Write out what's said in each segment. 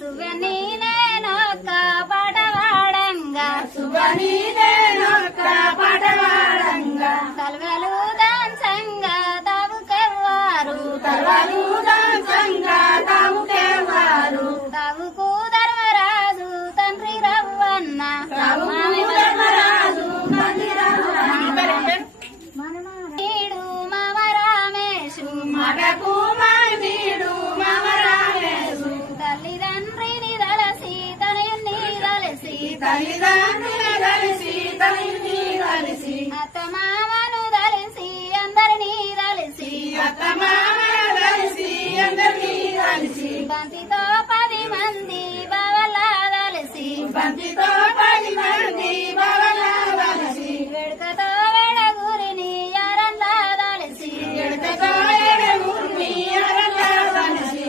సువనీనే నొక్క పడవాడంగా సువనీ తల్లిదండ్రులు కలిసి తల్లిని కలిసి. అత్తమామను కలిసి అందరినీ కలిసి. అత్తమామను కలిసి అందరినీ కలిసి. బంతితో పది మంది బావల కలిసి. బంతితో పది మంది బావల కలిసి. వెడుకతో వెడగురిని యారల్ల కలిసి. వెడుకతో వెడగురిని యారల్ల కలిసి.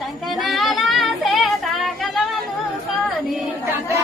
కంకణాలా సేత కలవలు సోని. కంకణ